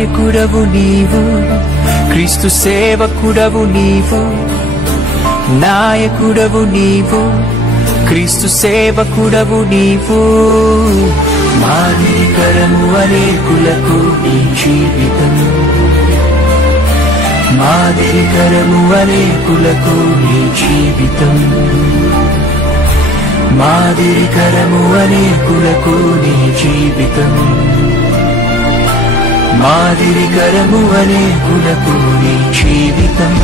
నాయకుడవు నీవు, క్రీస్తు సేవకుడవు నీవు. నాయకుడవు నీవు, క్రీస్తు సేవకుడవు నీవు. మాదిరికరము అనేకులకు నీ జీవితం, మాదిరికరము అనేకులకు నీ జీవితం. మాదిరికరము అనేకులకు నీ జీవితం, మాదిరికరము అనేకులకు నీ జీవితం.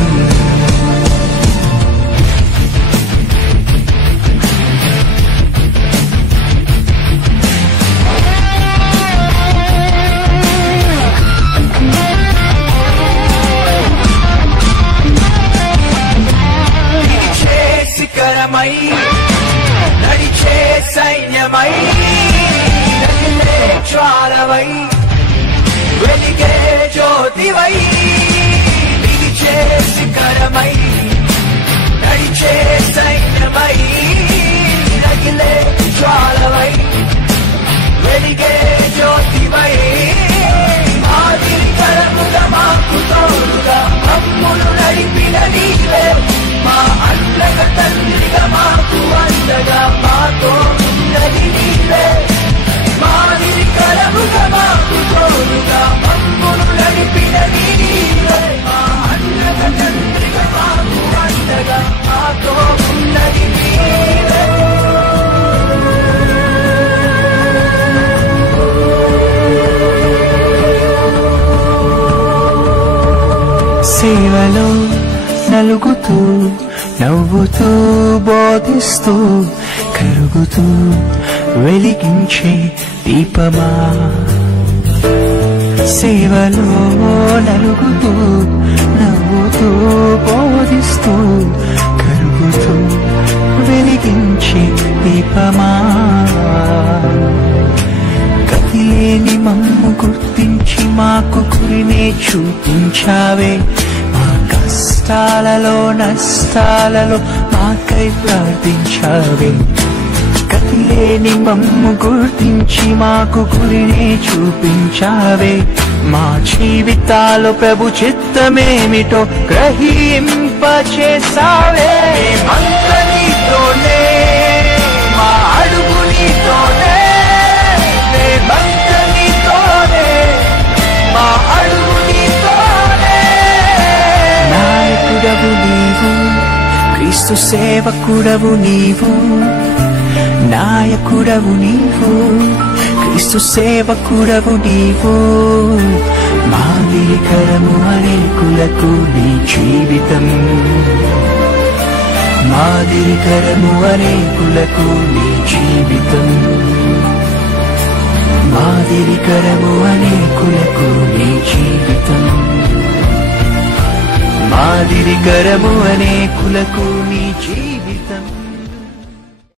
నడిచే సైన్యమై జ్వాలవై వెలిగే జ్యోతివై, నిలిచే శిఖరమై నడిచే సైన్యమై రగిలే జ్వాలవై వెలిగే జ్యోతివై. మాదిరికరముగా మాకు తోడుగా మమ్మును నడిపిన నీవే, మా అండగా తండ్రిగా మాకు అండగా మాతో ఉన్నది నీవే. మాదిరికరముగా మాకు తోడుగా మమ్మును నడిపిన నీవే, మా అండగా తండ్రిగా మాకు అండగా మాతో ఉన్నది నీవే. సేవలో నలుగుతూ నవ్వుతూ బోధిస్తూ కరుగుతూ వెలిగించే దీపమా. సేవలో నలుగుతూ నవ్వుతూ బోధిస్తూ కరుగుతూ వెలిగించే దీపమా. గతిలేని మమ్ము గుర్తించి మాకు గురినే చూపించావే, కష్టాలలో నష్టాలలో మాకై ప్రార్థించావే. గతిలేని మమ్ము గుర్తించి మాకు గురినే చూపించావే. మా జీవితాలు ప్రభు చిత్తమేమిటో గ్రహింపచేసావే. మేమంతా నీతోనే, మా అడుగు నీతోనే, మేమంతా నీతోనే, మా అడుగు నీతోనే. నాయకుడవు నీవు, క్రీస్తు సేవకుడవు నీవు. నాయకుడవు నీవు, క్రీస్తు సేవకుడవు నీవు. మాదిరికరము అనేకులకు నీ జీవితం, మాదిరికరము అనేకులకు నీ జీవితం. మాదిరికరము అనేకులకు నీ జీవితం, మాదిరికరము అనేకులకు నీ జీవితం.